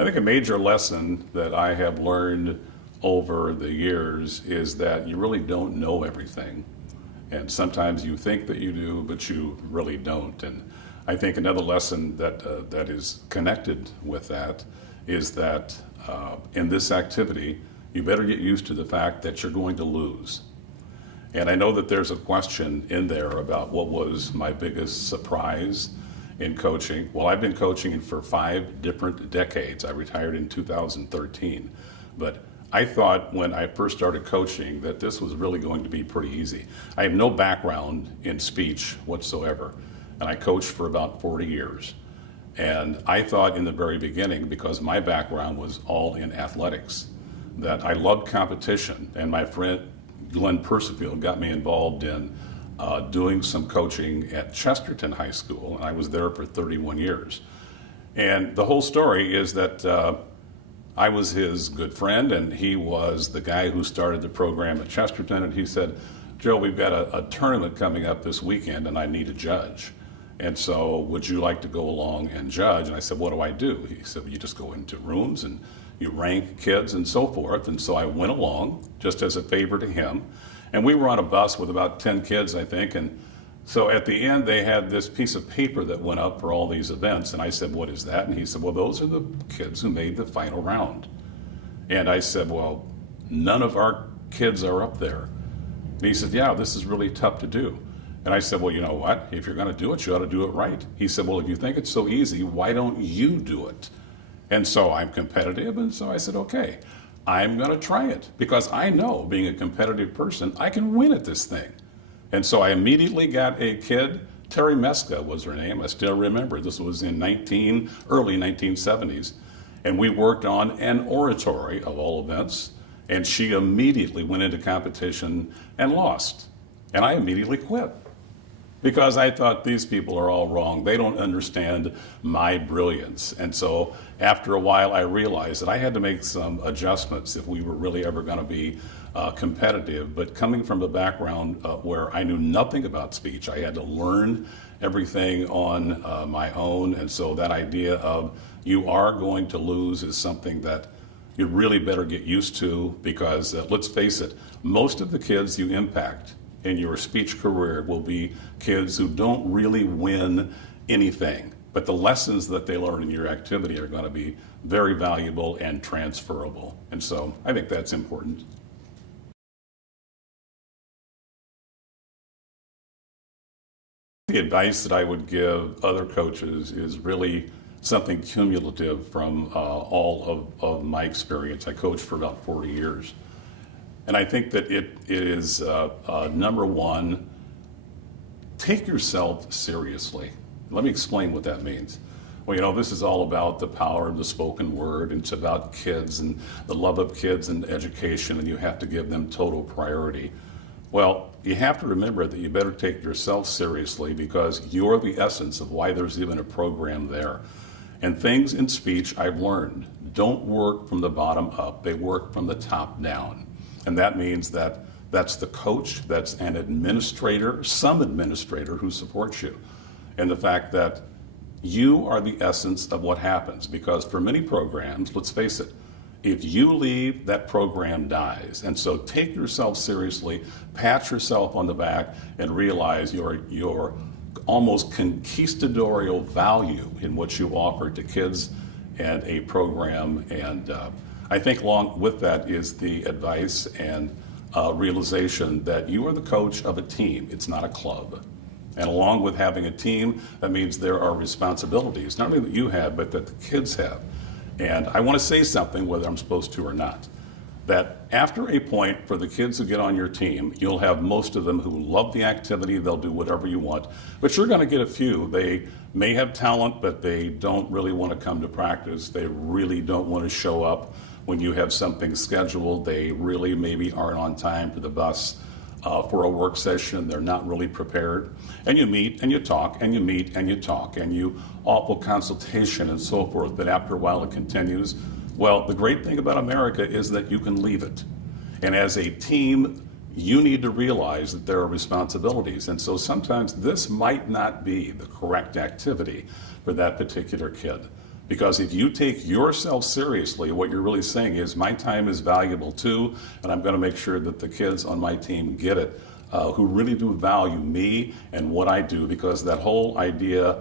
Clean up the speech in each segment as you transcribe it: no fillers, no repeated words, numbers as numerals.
I think a major lesson that I have learned over the years is that you really don't know everything. And sometimes you think that you do, but you really don't. And I think another lesson that is connected with that is that in this activity, you better get used to the fact that you're going to lose. And I know that there's a question in there about what was my biggest surprise in coaching. Well, I've been coaching for 5 different decades. I retired in 2013. But I thought when I first started coaching that this was really going to be pretty easy. I have no background in speech whatsoever, and I coached for about 40 years. And I thought in the very beginning, because my background was all in athletics, that I loved competition, and my friend Glenn Percival got me involved in doing some coaching at Chesterton High School, and I was there for 31 years. And the whole story is that I was his good friend, and he was the guy who started the program at Chesterton, and he said, Joe, we've got a tournament coming up this weekend, and I need a judge. And so, would you like to go along and judge? And I said, what do I do? He said, well, you just go into rooms and you rank kids and so forth. And so I went along just as a favor to him. And we were on a bus with about 10 kids, I think. And so at the end, they had this piece of paper that went up for all these events. And I said, what is that? And he said, well, those are the kids who made the final round. And I said, well, none of our kids are up there. And he said, yeah, this is really tough to do. And I said, well, you know what? If you're going to do it, you ought to do it right. He said, well, if you think it's so easy, why don't you do it? And so I'm competitive, and so I said, okay, I'm going to try it, because I know, being a competitive person, I can win at this thing. And so I immediately got a kid, Terry Meska was her name, I still remember. This was in early 1970s. And we worked on an oratory of all events, and she immediately went into competition and lost. And I immediately quit, because I thought these people are all wrong. They don't understand my brilliance. And so after a while, I realized that I had to make some adjustments if we were really ever going to be competitive. But coming from a background where I knew nothing about speech, I had to learn everything on my own. And so that idea of you are going to lose is something that you really better get used to, because let's face it, most of the kids you impact in your speech career will be kids who don't really win anything, but the lessons that they learn in your activity are going to be very valuable and transferable. And so I think that's important. The advice that I would give other coaches is really something cumulative from all of my experience. I coached for about 40 years. And I think that it is, number one, take yourself seriously. Let me explain what that means. Well, you know, this is all about the power of the spoken word. It's about kids and the love of kids and education, and you have to give them total priority. Well, you have to remember that you better take yourself seriously, because you're the essence of why there's even a program there. And things in speech I've learned don't work from the bottom up, they work from the top down. And that means that that's the coach, that's an administrator, some administrator who supports you. And the fact that you are the essence of what happens. Because for many programs, let's face it, if you leave, that program dies. And so take yourself seriously, pat yourself on the back, and realize your almost conquistadorial value in what you offer to kids and a program. And I think along with that is the advice and realization that you are the coach of a team. It's not a club. And along with having a team, that means there are responsibilities, not only that you have, but that the kids have. And I want to say something, whether I'm supposed to or not, that after a point, for the kids who get on your team, you'll have most of them who love the activity, they'll do whatever you want, but you're going to get a few. They may have talent, but they don't really want to come to practice. They really don't want to show up when you have something scheduled. They really maybe aren't on time for the bus for a work session. They're not really prepared. And you meet and you talk and you meet and you talk and you offer consultation and so forth, but after a while it continues. Well, the great thing about America is that you can leave it. And as a team, you need to realize that there are responsibilities. And so sometimes this might not be the correct activity for that particular kid. Because if you take yourself seriously, what you're really saying is my time is valuable too, and I'm going to make sure that the kids on my team get it, who really do value me and what I do, because that whole idea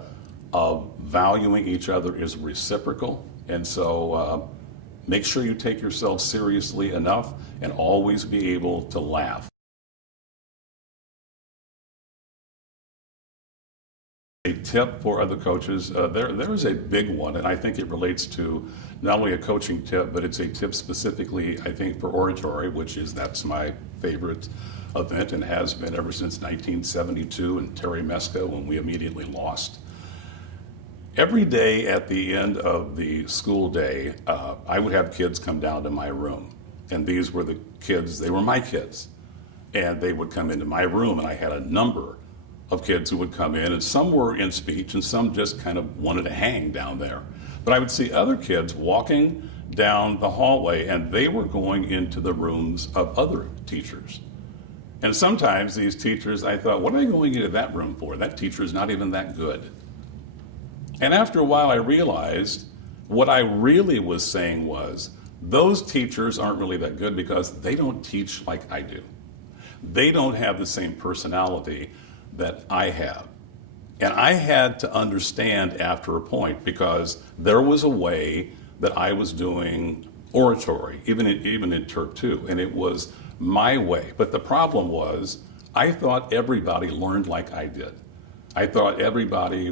of valuing each other is reciprocal. And so make sure you take yourself seriously enough and always be able to laugh. A tip for other coaches, there is a big one, and I think it relates to not only a coaching tip, but it's a tip specifically, I think, for oratory, that's my favorite event and has been ever since 1972 in Terry Mesca when we immediately lost. Every day at the end of the school day, I would have kids come down to my room, and these were the kids, they were my kids, and they would come into my room, and I had a number of kids who would come in, and some were in speech and some just kind of wanted to hang down there. But I would see other kids walking down the hallway, and they were going into the rooms of other teachers. And sometimes these teachers, I thought, what are they going into that room for? That teacher is not even that good. And after a while I realized what I really was saying was, those teachers aren't really that good because they don't teach like I do. They don't have the same personality that I have. And I had to understand after a point, because there was a way that I was doing oratory, even in Terp 2, and it was my way. But the problem was, I thought everybody learned like I did. I thought everybody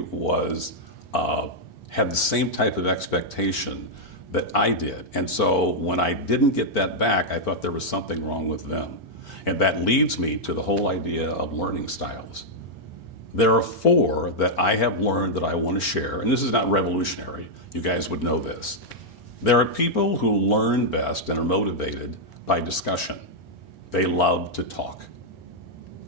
had the same type of expectation that I did. And so when I didn't get that back, I thought there was something wrong with them. And that leads me to the whole idea of learning styles. There are 4 that I have learned that I want to share, and this is not revolutionary. You guys would know this. There are people who learn best and are motivated by discussion. They love to talk.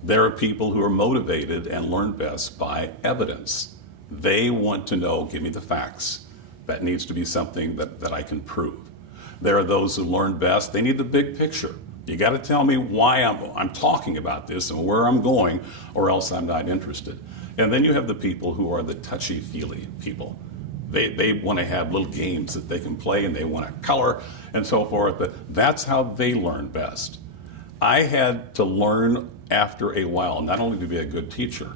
There are people who are motivated and learn best by evidence. They want to know, give me the facts. That needs to be something that I can prove. There are those who learn best, they need the big picture. You got to tell me why I'm talking about this and where I'm going, or else I'm not interested. And then you have the people who are the touchy-feely people. They want to have little games that they can play, and they want to color and so forth, but that's how they learn best. I had to learn after a while, not only to be a good teacher,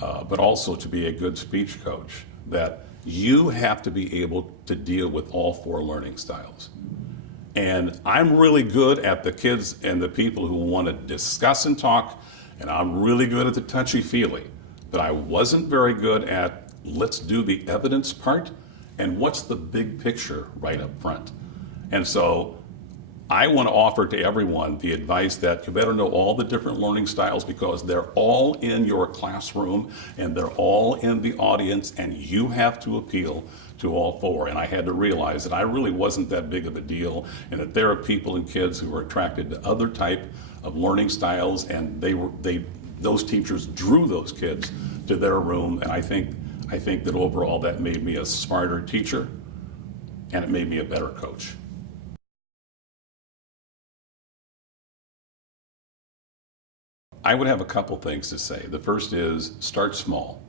but also to be a good speech coach, that you have to be able to deal with all 4 learning styles. And I'm really good at the kids and the people who want to discuss and talk, and I'm really good at the touchy-feely. But I wasn't very good at, let's do the evidence part, and what's the big picture right up front. And so I want to offer to everyone the advice that you better know all the different learning styles, because they're all in your classroom and they're all in the audience, and you have to appeal to all 4. And I had to realize that I really wasn't that big of a deal, and that there are people and kids who are attracted to other type of learning styles, and those teachers drew those kids to their room. And I think that overall that made me a smarter teacher, and it made me a better coach. I would have a couple things to say. The first is, start small.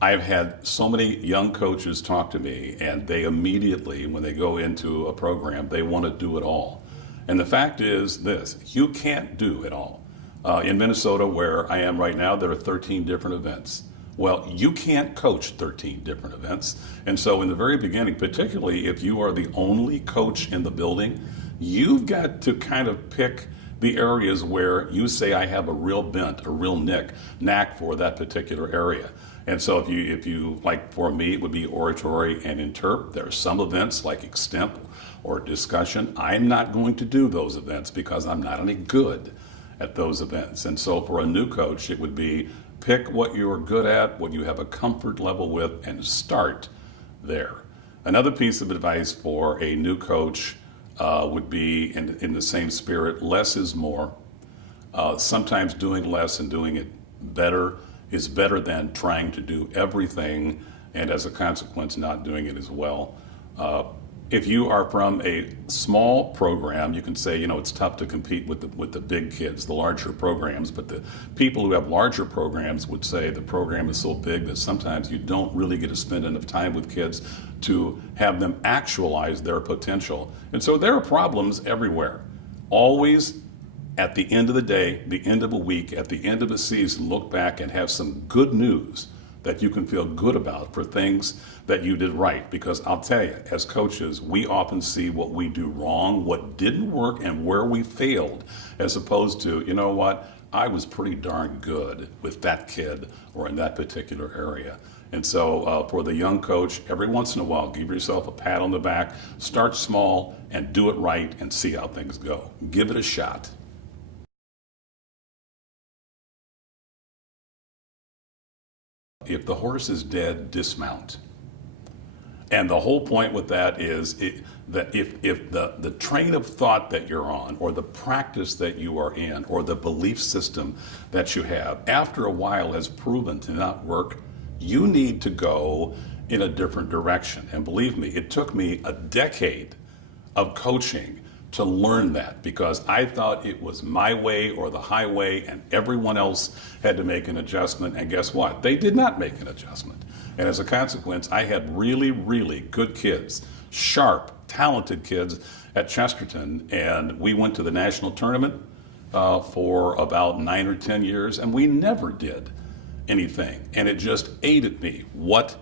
I've had so many young coaches talk to me, and they immediately, when they go into a program, they want to do it all. And the fact is this, you can't do it all. In Minnesota, where I am right now, there are 13 different events. Well, you can't coach 13 different events. And so in the very beginning, particularly if you are the only coach in the building, you've got to kind of pick the areas where you say, I have a real bent, a real knack for that particular area. And so if you like, for me, it would be oratory and interp. There are some events like extemp or discussion. I'm not going to do those events because I'm not any good at those events. And so for a new coach, it would be pick what you're good at, what you have a comfort level with, and start there. Another piece of advice for a new coach would be in the same spirit, less is more. Sometimes doing less and doing it better is better than trying to do everything and as a consequence not doing it as well. If you are from a small program, you can say, it's tough to compete with the big kids, the larger programs. But the people who have larger programs would say the program is so big that sometimes you don't really get to spend enough time with kids to have them actualize their potential. And so there are problems everywhere. Always, at the end of the day, the end of a week, at the end of a season, look back and have some good news that you can feel good about for things that you did right. Because I'll tell you, as coaches, we often see what we do wrong, what didn't work, and where we failed, as opposed to, you know what, I was pretty darn good with that kid or in that particular area. And so for the young coach, every once in a while, give yourself a pat on the back, start small, and do it right, and see how things go. Give it a shot. If the horse is dead, dismount. And the whole point with that is that if the train of thought that you're on, or the practice that you are in, or the belief system that you have, after a while has proven to not work, you need to go in a different direction. And believe me, it took me a decade of coaching to learn that, because I thought it was my way or the highway, and everyone else had to make an adjustment. And guess what? They did not make an adjustment. And as a consequence, I had really, really good kids, sharp, talented kids at Chesterton. And we went to the national tournament for about 9 or 10 years, and we never did anything. And it just ate at me. What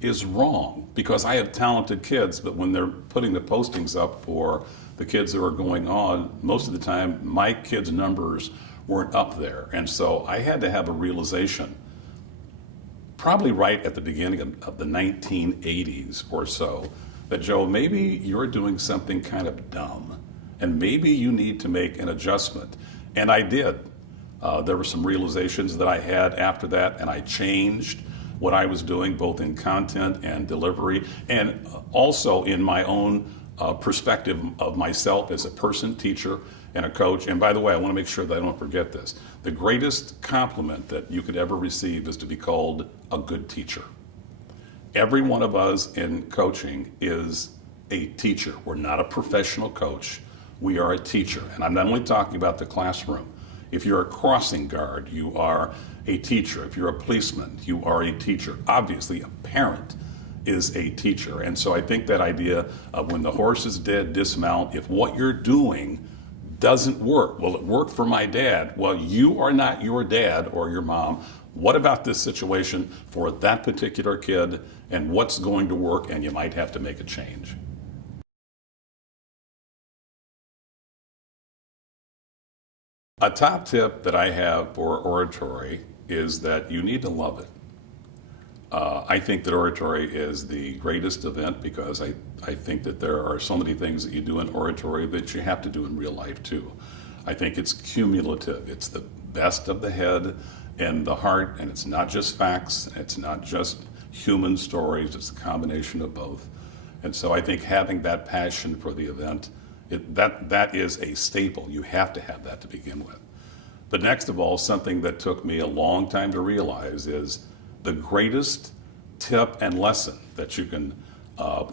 is wrong? Because I have talented kids, but when they're putting the postings up for the kids that are going on, most of the time my kids' numbers weren't up there. And so I had to have a realization, probably right at the beginning of the 1980s or so, that Joe, maybe you're doing something kind of dumb, and maybe you need to make an adjustment. And I did. There were some realizations that I had after that, and I changed what I was doing, both in content and delivery, and also in my own perspective of myself as a person, teacher, and a coach. And by the way, I want to make sure that I don't forget this. The greatest compliment that you could ever receive is to be called a good teacher. Every one of us in coaching is a teacher. We're not a professional coach. We are a teacher. And I'm not only talking about the classroom. If you're a crossing guard, you are a teacher. If you're a policeman, you are a teacher. Obviously, a parent is a teacher. And so I think that idea of when the horse is dead, dismount. If what you're doing doesn't work, well, it worked for my dad. Well, you are not your dad or your mom. What about this situation for that particular kid, and what's going to work, and you might have to make a change. A top tip that I have for oratory is that you need to love it. I think that oratory is the greatest event, because I think that there are so many things that you do in oratory that you have to do in real life too. I think it's cumulative. It's the best of the head and the heart, and it's not just facts, it's not just human stories, it's a combination of both. And so I think having that passion for the event, that is a staple. You have to have that to begin with. But next of all, something that took me a long time to realize is the greatest tip and lesson that you can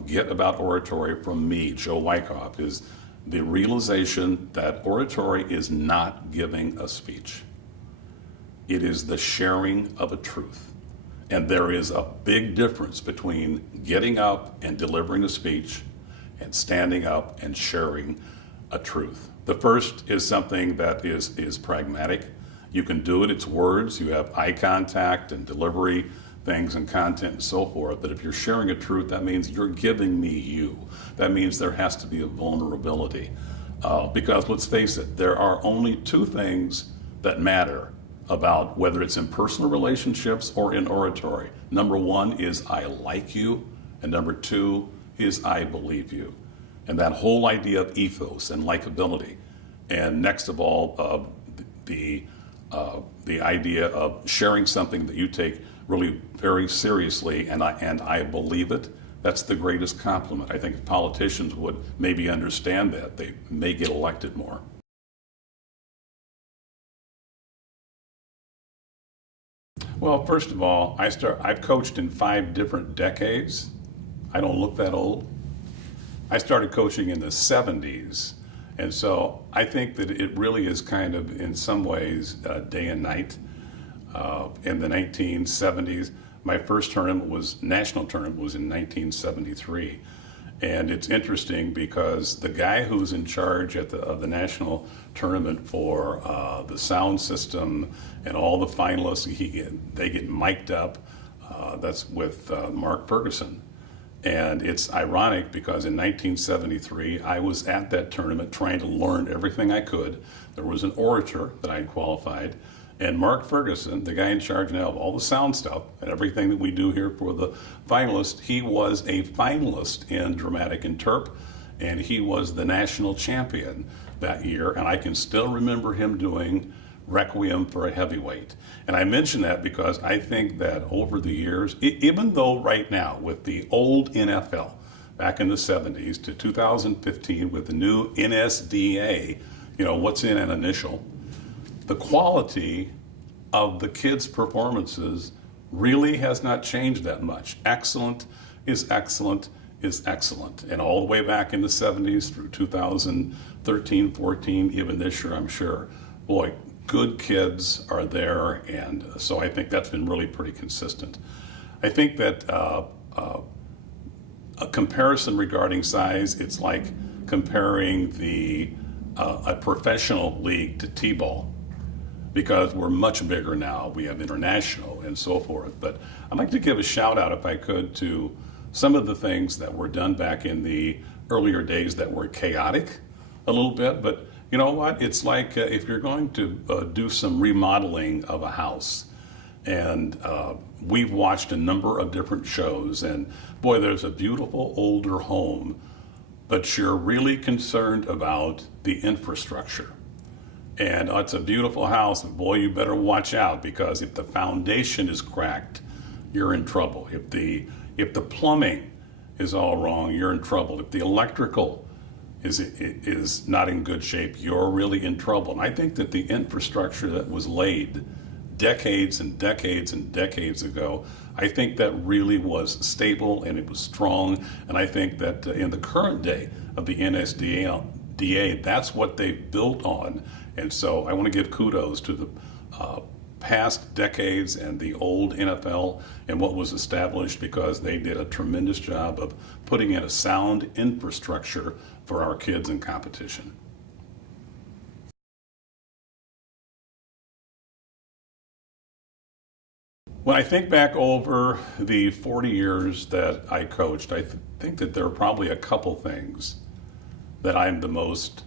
get about oratory from me, Joe Wycoff, is the realization that oratory is not giving a speech. It is the sharing of a truth. And there is a big difference between getting up and delivering a speech and standing up and sharing a truth. The first is something that is pragmatic. You can do it, it's words, you have eye contact and delivery, things and content and so forth. But if you're sharing a truth, that means you're giving me you. That means there has to be a vulnerability. Because let's face it, there are only two things that matter about whether it's in personal relationships or in oratory. Number one is I like you, and number two is I believe you. And that whole idea of ethos and likability. And next of all, the idea of sharing something that you take really very seriously, and I believe it. That's the greatest compliment. I think if politicians would maybe understand that, they may get elected more. Well, first of all, I've coached in 5 different decades. I don't look that old. I started coaching in the 70s. And so I think that it really is kind of, in some ways, day and night. In the 1970s, my first national tournament was in 1973. And it's interesting because the guy who's in charge of the national tournament for the sound system and all the finalists, they get mic'd up. That's with Mark Ferguson. And it's ironic because in 1973, I was at that tournament trying to learn everything I could. There was an orator that I qualified. And Mark Ferguson, the guy in charge now of all the sound stuff and everything that we do here for the finalists, he was a finalist in Dramatic Interp, and he was the national champion that year. And I can still remember him doing Requiem for a Heavyweight. And I mention that because I think that over the years, even though right now with the old NFL, back in the 70s to 2015 with the new NSDA, what's in an initial, the quality of the kids' performances really has not changed that much. Excellent is excellent is excellent. And all the way back in the 70s through 2013, 14, even this year, I'm sure, boy, good kids are there. And so I think that's been really pretty consistent. I think that a comparison regarding size, it's like comparing a professional league to T-ball, because we're much bigger now. We have international and so forth. But I'd like to give a shout out, if I could, to some of the things that were done back in the earlier days that were chaotic a little bit. But you know what? It's like if you're going to do some remodeling of a house, and we've watched a number of different shows, and boy, there's a beautiful older home, but you're really concerned about the infrastructure. And it's a beautiful house, but boy, you better watch out, because if the foundation is cracked, you're in trouble. If the plumbing is all wrong, you're in trouble. If the electrical is not in good shape, you're really in trouble. And I think that the infrastructure that was laid decades and decades and decades ago, I think that really was stable and it was strong. And I think that in the current day of the NSDA, that's what they've built on. And so I want to give kudos to the past decades and the old NFL and what was established, because they did a tremendous job of putting in a sound infrastructure for our kids in competition. When I think back over the 40 years that I coached, I think that there are probably a couple things that I'm the most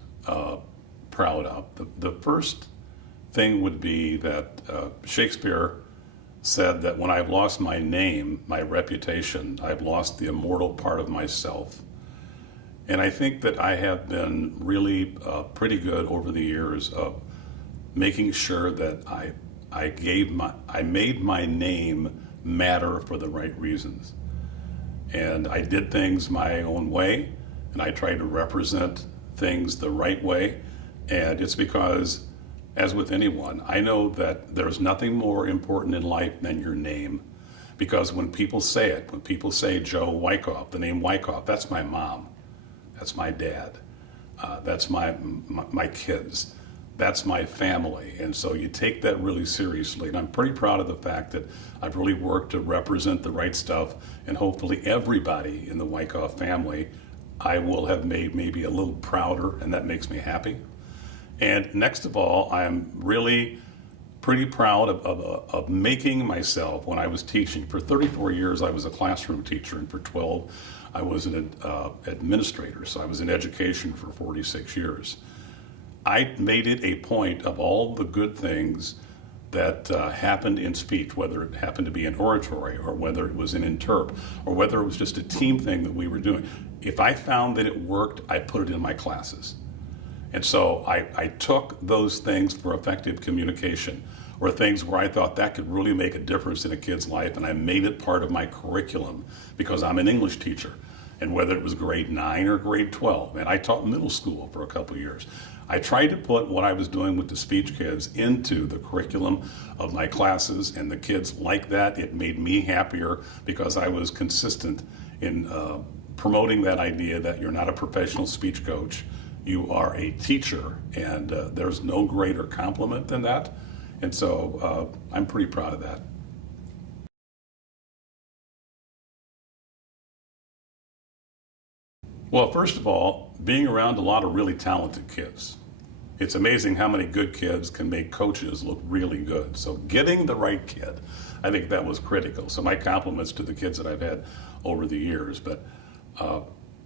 proud of. The first thing would be that Shakespeare said that when I've lost my name, my reputation, I've lost the immortal part of myself. And I think that I have been really pretty good over the years of making sure that I made my name matter for the right reasons. And I did things my own way, and I tried to represent things the right way. And it's because, as with anyone, I know that there's nothing more important in life than your name. Because when people say it, when people say Joe Wycoff, the name Wycoff, that's my mom, that's my dad, that's my kids, that's my family. And so you take that really seriously. And I'm pretty proud of the fact that I've really worked to represent the right stuff, and hopefully everybody in the Wycoff family I will have made maybe a little prouder, and that makes me happy. And next of all, I'm really pretty proud of making myself, when I was teaching. For 34 years, I was a classroom teacher, and for 12, I was an administrator. So I was in education for 46 years. I made it a point of all the good things that happened in speech, whether it happened to be in oratory, or whether it was in interp, or whether it was just a team thing that we were doing. If I found that it worked, I put it in my classes. And so I took those things for effective communication, or things where I thought that could really make a difference in a kid's life, and I made it part of my curriculum, because I'm an English teacher. And whether it was grade 9 or grade 12, and I taught middle school for a couple years, I tried to put what I was doing with the speech kids into the curriculum of my classes, and the kids liked that. It made me happier because I was consistent in promoting that idea that you're not a professional speech coach, you are a teacher, and there's no greater compliment than that. And so I'm pretty proud of that. Well, first of all, being around a lot of really talented kids. It's amazing how many good kids can make coaches look really good. So getting the right kid, I think that was critical. So my compliments to the kids that I've had over the years. But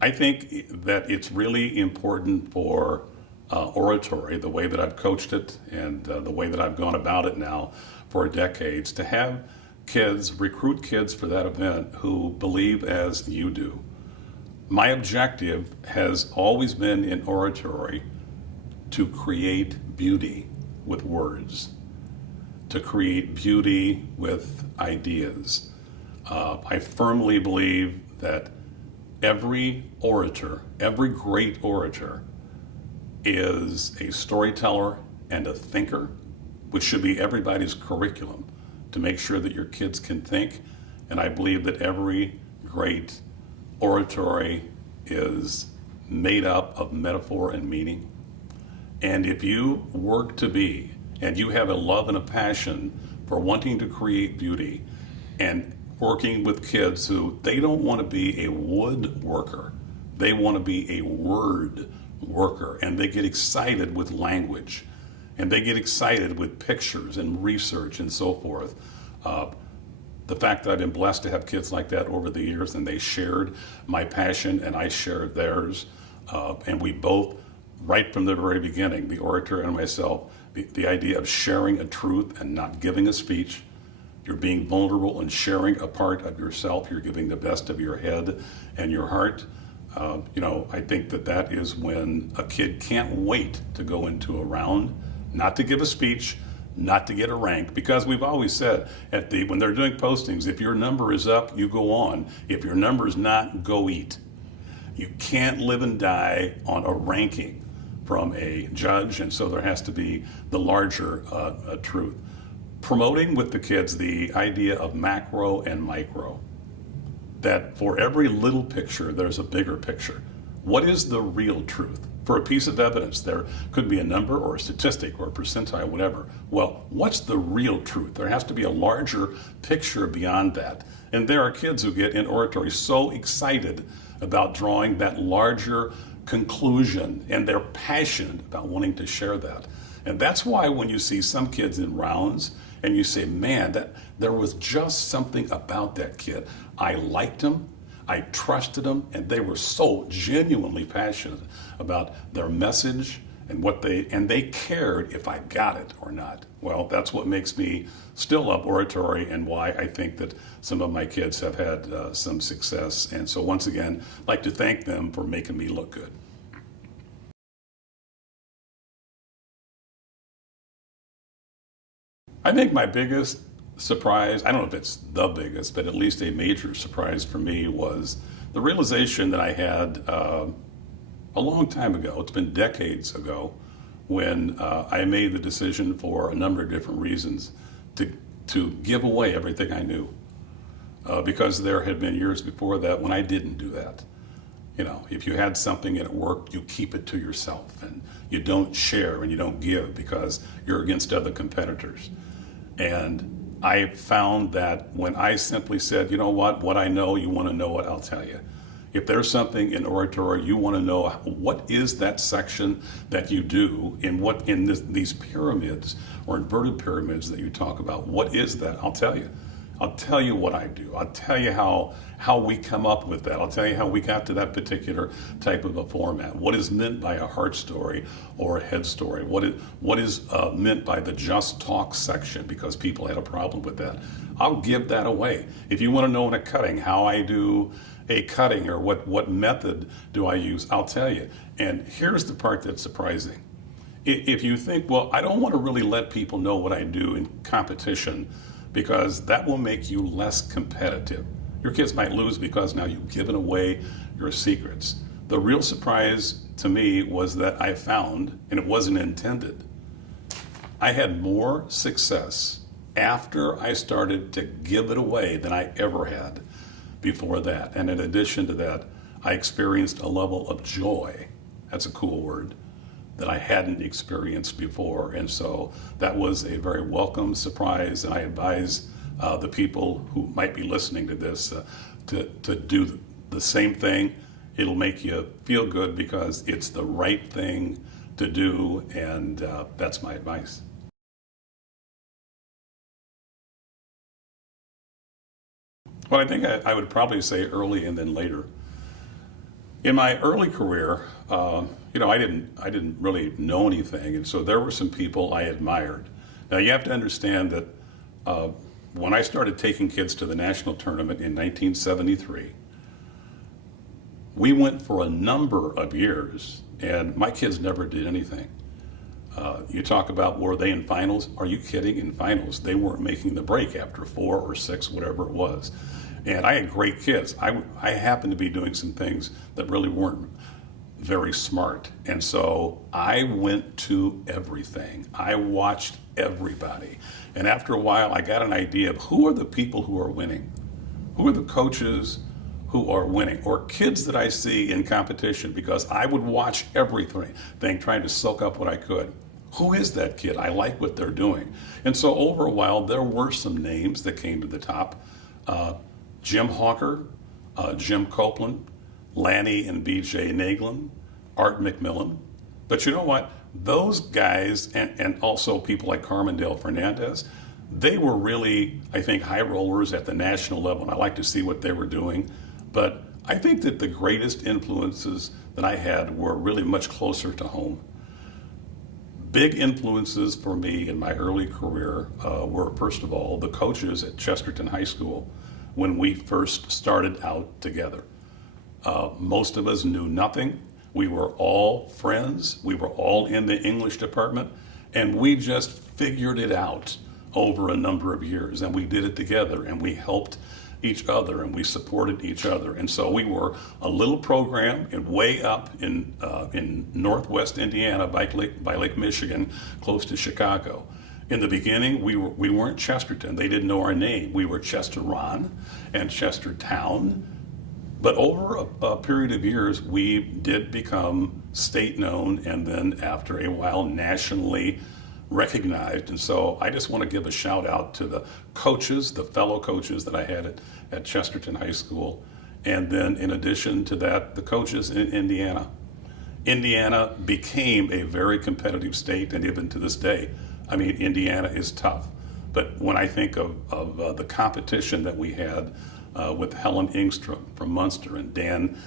I think that it's really important for oratory, the way that I've coached it and the way that I've gone about it now for decades, to have kids, recruit kids for that event who believe as you do. My objective has always been in oratory to create beauty with words, to create beauty with ideas. I firmly believe that every orator, every great orator, is a storyteller and a thinker, which should be everybody's curriculum to make sure that your kids can think. And I believe that every great oratory is made up of metaphor and meaning. And if you work to be, and you have a love and a passion for wanting to create beauty and working with kids who, they don't want to be a wood worker, they want to be a word worker, and they get excited with language, and they get excited with pictures and research and so forth. The fact that I've been blessed to have kids like that over the years, and they shared my passion and I shared theirs, and we both, right from the very beginning, the orator and myself, the idea of sharing a truth and not giving a speech. You're being vulnerable and sharing a part of yourself. You're giving the best of your head and your heart. I think that is when a kid can't wait to go into a round, not to give a speech, not to get a rank, because we've always said when they're doing postings, if your number is up, you go on. If your number is not, go eat. You can't live and die on a ranking from a judge, and so there has to be the larger truth. Promoting with the kids the idea of macro and micro, that for every little picture, there's a bigger picture. What is the real truth? For a piece of evidence, there could be a number or a statistic or a percentile, whatever. Well, what's the real truth? There has to be a larger picture beyond that. And there are kids who get in oratory so excited about drawing that larger conclusion, and they're passionate about wanting to share that. And that's why when you see some kids in rounds and you say, man, that there was just something about that kid. I liked him, I trusted them, and they were so genuinely passionate about their message and they cared if I got it or not. Well, that's what makes me still love oratory, and why I think that some of my kids have had some success. And so once again, I'd like to thank them for making me look good. I think my biggest surprise, I don't know if it's the biggest, but at least a major surprise for me, was the realization that I had a long time ago. It's been decades ago, when I made the decision, for a number of different reasons, to give away everything I knew. Because there had been years before that when I didn't do that. If you had something and it worked, you keep it to yourself, and you don't share and you don't give because you're against other competitors. And I found that when I simply said, you know what I know, you want to know it, I'll tell you. If there's something in oratory, you want to know what is that section that you do in these pyramids or inverted pyramids that you talk about, what is that? I'll tell you. I'll tell you what I do. I'll tell you how we come up with that. I'll tell you how we got to that particular type of a format. What is meant by a heart story or a head story? What is meant by the just talk section, because people had a problem with that. I'll give that away. If you want to know in a cutting how I do a cutting, or what method do I use, I'll tell you. And here's the part that's surprising. If you think, well, I don't want to really let people know what I do in competition, because that will make you less competitive. Your kids might lose because now you've given away your secrets. The real surprise to me was that I found, and it wasn't intended, I had more success after I started to give it away than I ever had before that. And in addition to that, I experienced a level of joy. That's a cool word that I hadn't experienced before. And so that was a very welcome surprise. And I advise the people who might be listening to this to do the same thing. It'll make you feel good because it's the right thing to do. And that's my advice. Well, I think I would probably say early and then later. In my early career, I didn't really know anything, and so there were some people I admired. Now you have to understand that when I started taking kids to the national tournament in 1973, we went for a number of years, and my kids never did anything. You talk about were they in finals? Are you kidding? In finals, they weren't making the break after 4 or 6, whatever it was. And I had great kids. I happened to be doing some things that really weren't very smart. And so I went to everything. I watched everybody. And after a while, I got an idea of who are the people who are winning? Who are the coaches who are winning? Or kids that I see in competition, because I would watch everything, trying to soak up what I could. Who is that kid? I like what they're doing. And so over a while, there were some names that came to the top. Jim Hawker, Jim Copeland, Lanny and BJ Naglin, Art McMillan. But you know what? Those guys, and also people like Carmendale Fernandez, they were really, I think, high rollers at the national level, and I like to see what they were doing. But I think that the greatest influences that I had were really much closer to home. Big influences for me in my early career were, first of all, the coaches at Chesterton High School when we first started out together. Most of us knew nothing. We were all friends. We were all in the English department, and we just figured it out over a number of years, and we did it together, and we helped each other, and we supported each other. And so we were a little program and way up in northwest Indiana by Lake Michigan, close to Chicago. In the beginning, we weren't Chesterton. They didn't know our name. We were Chesteron and Chestertown. But over a period of years, we did become state known, and then after a while, nationally recognized. And so I just want to give a shout out to the coaches, the fellow coaches that I had at Chesterton High School. And then in addition to that, the coaches in Indiana. Indiana became a very competitive state, and even to this day, I mean, Indiana is tough. But when I think of the competition that we had with Helen Ingstrom from Munster and Dan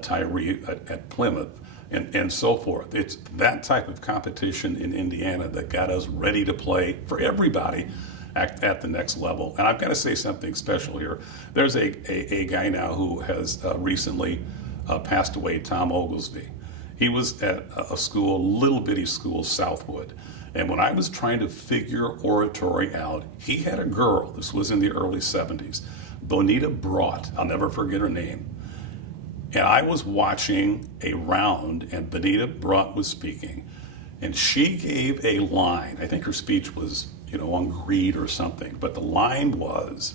Tyree at Plymouth, and so forth. It's that type of competition in Indiana that got us ready to play for everybody at the next level. And I've got to say something special here. There's a guy now who has recently passed away, Tom Oglesby. He was at a school, little bitty school, Southwood. And when I was trying to figure oratory out, he had a girl, this was in the early 70s, Bonita Brought, I'll never forget her name. And I was watching a round, and Bonita Brought was speaking, and she gave a line. I think her speech was, on greed or something, but the line was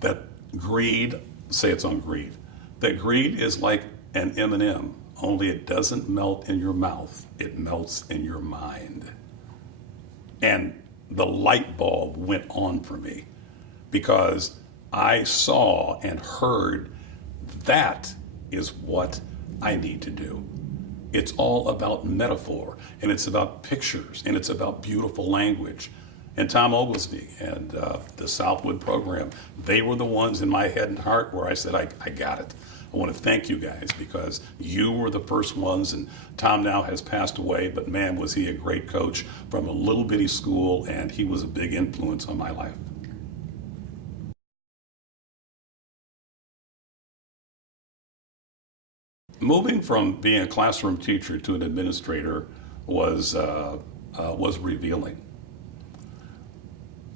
that greed, say it's on greed, that greed is like an M&M, only it doesn't melt in your mouth, it melts in your mind. And the light bulb went on for me, because I saw and heard that is what I need to do. It's all about metaphor, and it's about pictures, and it's about beautiful language. And Tom Oglesby and the Southwood program, they were the ones in my head and heart where I said, I got it. I want to thank you guys, because you were the first ones, and Tom now has passed away, but man, was he a great coach from a little bitty school, and he was a big influence on my life. Moving from being a classroom teacher to an administrator was revealing.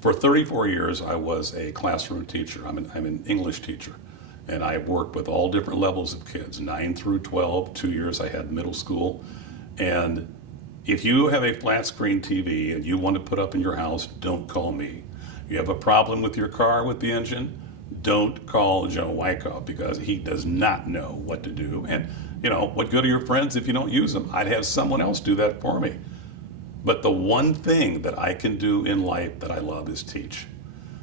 For 34 years, I was a classroom teacher. I'm an English teacher, and I worked with all different levels of kids, 9 through 12. 2 years I had middle school. And if you have a flat screen TV and you want to put up in your house, don't call me. You have a problem with your car, with the engine, don't call Joe Wycoff because he does not know what to do. And, what good are your friends if you don't use them? I'd have someone else do that for me. But the one thing that I can do in life that I love is teach.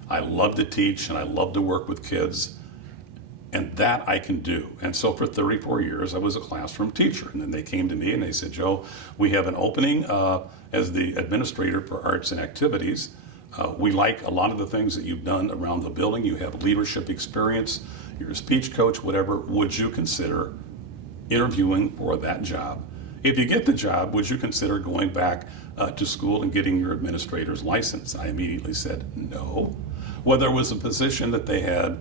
I love to teach and I love to work with kids, and that I can do. And so for 34 years, I was a classroom teacher. And then they came to me and they said, Joe, we have an opening as the administrator for arts and activities. We like a lot of the things that you've done around the building. You have leadership experience, you're a speech coach, whatever. Would you consider interviewing for that job? If you get the job, would you consider going back to school and getting your administrator's license? I immediately said no. Well, there was a position that they had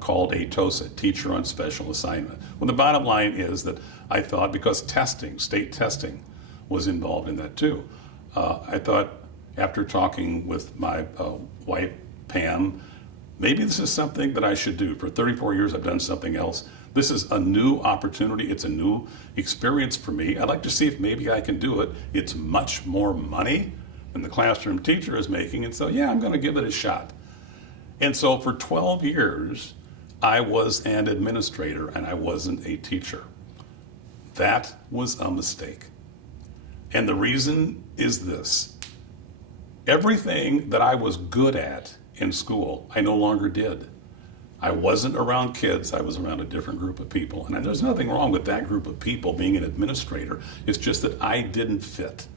called a TOSA, Teacher on Special Assignment. Well, the bottom line is that I thought, because testing, state testing, was involved in that too, I thought, after talking with my wife, Pam, maybe this is something that I should do. For 34 years, I've done something else. This is a new opportunity. It's a new experience for me. I'd like to see if maybe I can do it. It's much more money than the classroom teacher is making. And so, yeah, I'm going to give it a shot. And so for 12 years, I was an administrator and I wasn't a teacher. That was a mistake. And the reason is this. Everything that I was good at in school, I no longer did. I wasn't around kids, I was around a different group of people. And there's nothing wrong with that group of people being an administrator. It's just that I didn't fit.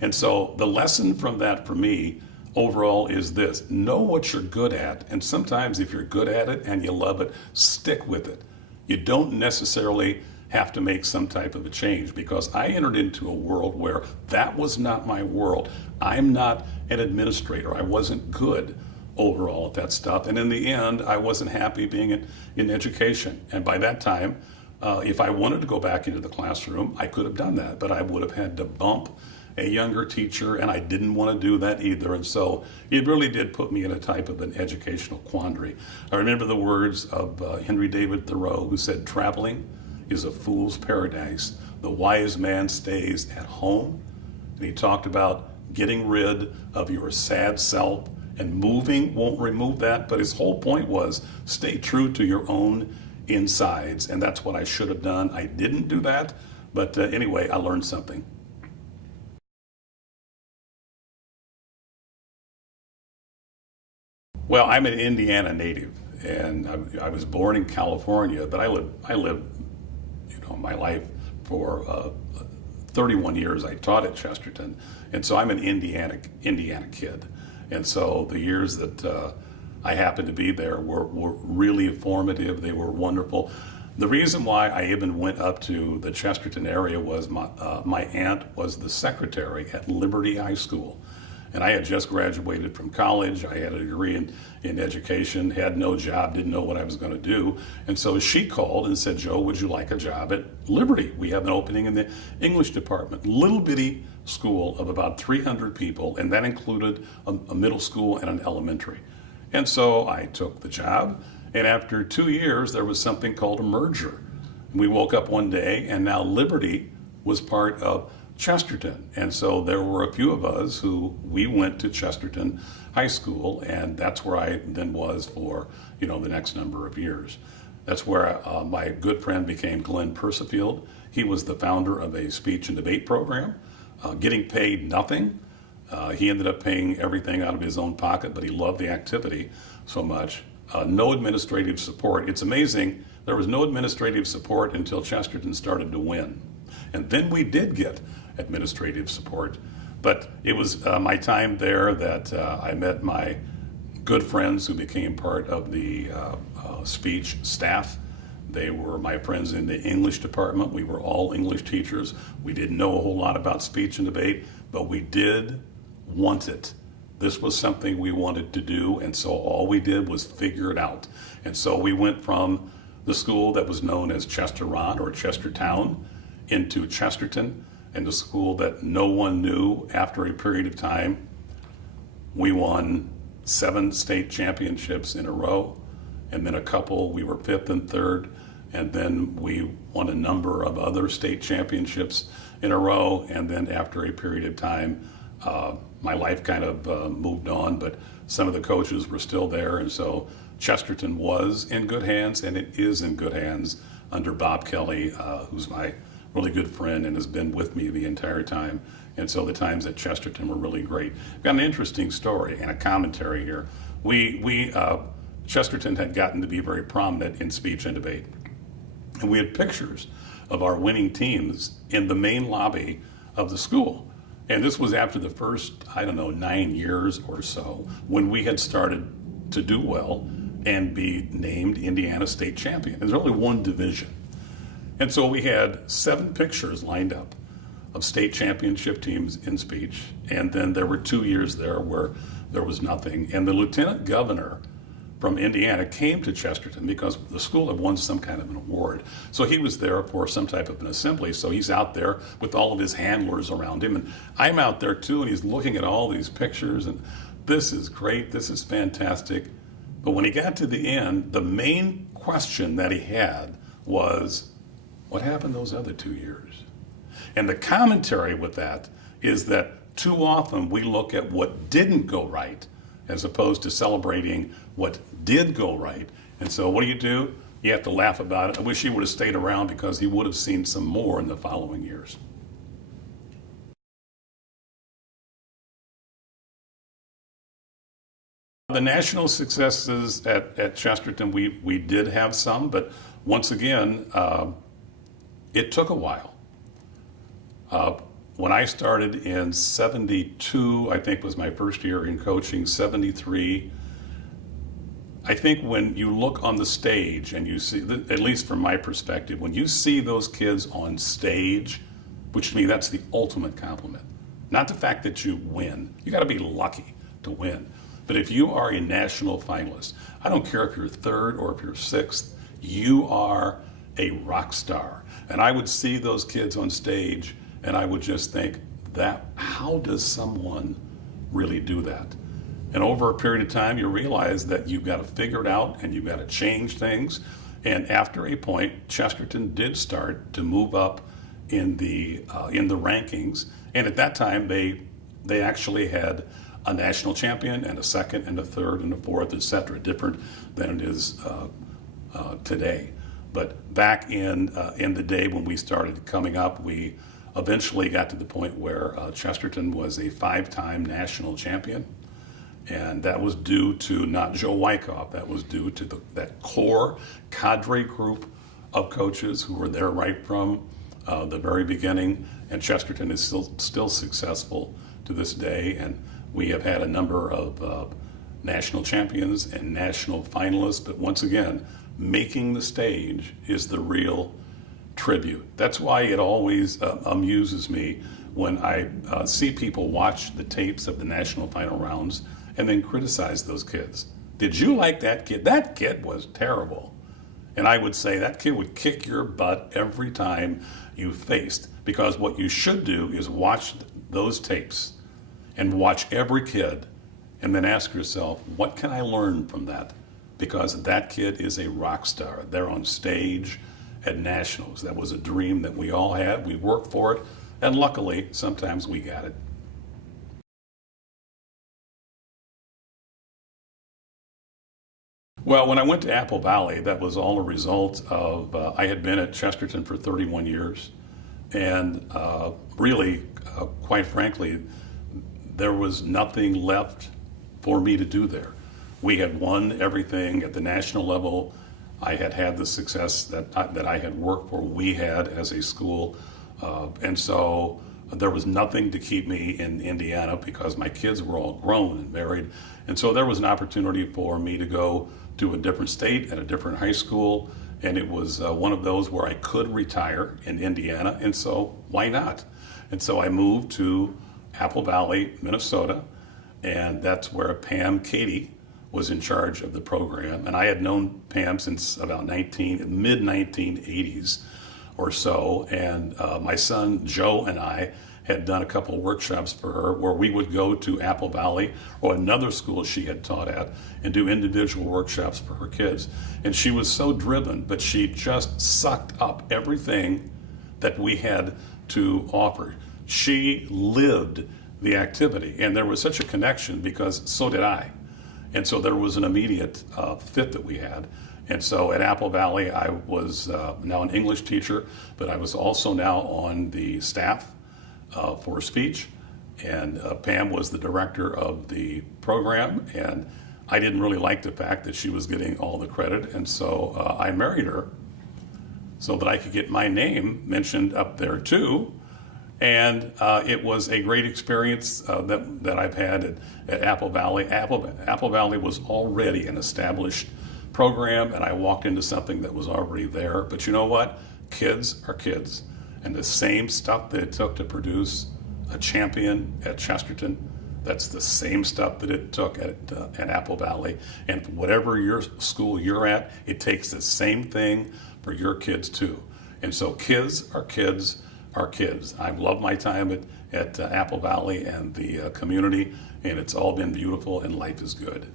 And so the lesson from that for me overall is this: know what you're good at. And sometimes if you're good at it and you love it, stick with it. You don't necessarily have to make some type of a change, because I entered into a world where that was not my world. I'm not an administrator. I wasn't good overall at that stuff. And in the end, I wasn't happy being in education. And by that time, if I wanted to go back into the classroom, I could have done that, but I would have had to bump a younger teacher, and I didn't want to do that either. And so it really did put me in a type of an educational quandary. I remember the words of Henry David Thoreau, who said, "Traveling is a fool's paradise. The wise man stays at home." And he talked about getting rid of your sad self, and moving won't remove that. But his whole point was, stay true to your own insides. And that's what I should have done. I didn't do that. But anyway, I learned something. Well, I'm an Indiana native, and I was born in California, but I lived, my life for 31 years. I taught at Chesterton, and so I'm an Indiana kid. And so the years that I happened to be there were really formative. They were wonderful. The reason why I even went up to the Chesterton area was my aunt was the secretary at Liberty High School. And I had just graduated from college. I had a degree in education, had no job, didn't know what I was going to do. And so she called and said, "Joe, would you like a job at Liberty? We have an opening in the English department." Little bitty school of about 300 people, and that included a middle school and an elementary. And so I took the job, and after 2 years, there was something called a merger. We woke up one day, and now Liberty was part of Chesterton. And so there were a few of us who we went to Chesterton High School, and that's where I then was for, the next number of years. That's where my good friend became Glenn Persifield. He was the founder of a speech and debate program, getting paid nothing. He ended up paying everything out of his own pocket, but he loved the activity so much. No administrative support. It's amazing, there was no administrative support until Chesterton started to win. And then we did get administrative support. But it was my time there that I met my good friends who became part of the speech staff. They were my friends in the English department. We were all English teachers. We didn't know a whole lot about speech and debate, but we did want it. This was something we wanted to do, and so all we did was figure it out. And so we went from the school that was known as Chesterton or Chestertown into Chesterton, and a school that no one knew. After a period of time, we won 7 state championships in a row, and then a couple, we were 5th and 3rd, and then we won a number of other state championships in a row. And then after a period of time, my life kind of moved on, but some of the coaches were still there, and so Chesterton was in good hands, and it is in good hands under Bob Kelly, who's my really good friend and has been with me the entire time. And so the times at Chesterton were really great. I've got an interesting story and a commentary here. Chesterton had gotten to be very prominent in speech and debate. And we had pictures of our winning teams in the main lobby of the school. And this was after the first, 9 years or so, when we had started to do well and be named Indiana State Champion. There's only one division. And so we had 7 pictures lined up of state championship teams in speech. And then there were 2 years there where there was nothing. And the lieutenant governor from Indiana came to Chesterton because the school had won some kind of an award. So he was there for some type of an assembly. So he's out there with all of his handlers around him. And I'm out there too, and he's looking at all these pictures. And this is great. This is fantastic. But when he got to the end, the main question that he had was, what happened those other 2 years? And the commentary with that is that too often we look at what didn't go right as opposed to celebrating what did go right. And so what do? You have to laugh about it. I wish he would have stayed around because he would have seen some more in the following years. The national successes at Chesterton, we did have some, but once again, it took a while. When I started in 72, I think was my first year in coaching, 73, I think when you look on the stage and you see, at least from my perspective, when you see those kids on stage, which to me that's the ultimate compliment. Not the fact that you win. You got to be lucky to win. But if you are a national finalist, I don't care if you're 3rd or if you're 6th, you are a rock star. And I would see those kids on stage and I would just think, how does someone really do that? And over a period of time, you realize that you've got to figure it out and you've got to change things. And after a point, Chesterton did start to move up in the rankings. And at that time, they actually had a national champion and a 2nd and a 3rd and a 4th, et cetera, different than it is today. But back in the day when we started coming up, we eventually got to the point where Chesterton was a 5-time national champion. And that was due to not Joe Wycoff, that was due to that core cadre group of coaches who were there right from the very beginning. And Chesterton is still successful to this day. And we have had a number of national champions and national finalists. But once again, making the stage is the real tribute. That's why it always amuses me when I see people watch the tapes of the national final rounds and then criticize those kids. Did you like that kid? That kid was terrible. And I would say that kid would kick your butt every time you faced, because what you should do is watch those tapes and watch every kid and then ask yourself, what can I learn from that? Because that kid is a rock star. They're on stage at nationals. That was a dream that we all had. We worked for it, and luckily, sometimes we got it. Well, when I went to Apple Valley, that was all a result of, I had been at Chesterton for 31 years, and really, quite frankly, there was nothing left for me to do there. We had won everything at the national level. I had had the success that I had worked for, we had as a school, and so there was nothing to keep me in Indiana because my kids were all grown and married, and so there was an opportunity for me to go to a different state at a different high school, and it was one of those where I could retire in Indiana, and so why not? And so I moved to Apple Valley, Minnesota, and that's where Pam Katie was in charge of the program. And I had known Pam since about mid-1980s or so, and my son Joe and I had done a couple of workshops for her where we would go to Apple Valley or another school she had taught at and do individual workshops for her kids. And she was so driven, but she just sucked up everything that we had to offer. She lived the activity, and there was such a connection because so did I. And so there was an immediate fit that we had. And so at Apple Valley, I was now an English teacher, but I was also now on the staff for speech. And Pam was the director of the program. And I didn't really like the fact that she was getting all the credit. And so I married her so that I could get my name mentioned up there too. And it was a great experience that I've had at Apple Valley. Apple Valley was already an established program, and I walked into something that was already there. But you know what? Kids are kids. And the same stuff that it took to produce a champion at Chesterton, that's the same stuff that it took at Apple Valley. And whatever your school you're at, it takes the same thing for your kids too. And so kids are kids are kids. I've loved my time at Apple Valley and the community, and it's all been beautiful, and life is good.